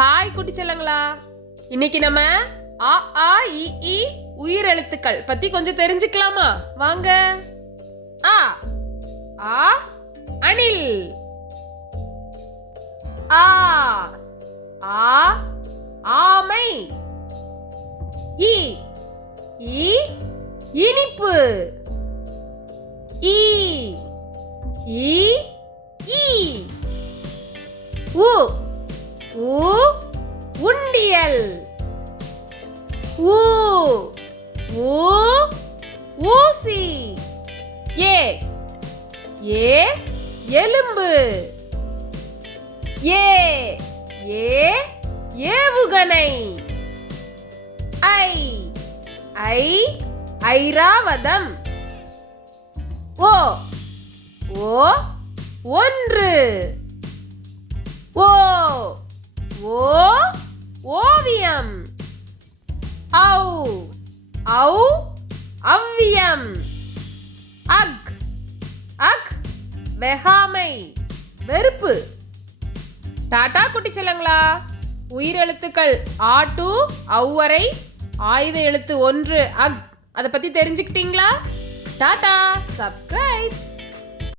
Hi குட்டி செல்லங்களா. இன்னைக்கு நம்ம ஆ ஆ இ இ உயிர் எழுத்துக்கள் பத்தி கொஞ்சம் தெரிஞ்சுக்கலாமா? வாங்க. ஆ ஆ அணில். ஆ ஆ ஆமை. இ இ இனிப்பு. ஈ ஈ உ உண்டியல். ஊ ஊ ஊசி. ஏ ஏ எலும்பு. ஏ ஏ ஏவுகணை. ஐ ஐ ஐராவதம். ஓ ஓ ஒன்று. ஓ ஓவியம். ஔ ஔ அவ்வியம். அக் அக் வெகாமை வெறுப்பு. டாடா குட்டி செல்லங்களா உயிரெழுத்துக்கள் ஆ டு அவ்வரை ஆயுத எழுத்து ஒன்று அக். அதை பற்றி தெரிஞ்சுக்கிட்டீங்களா? Tata subscribe.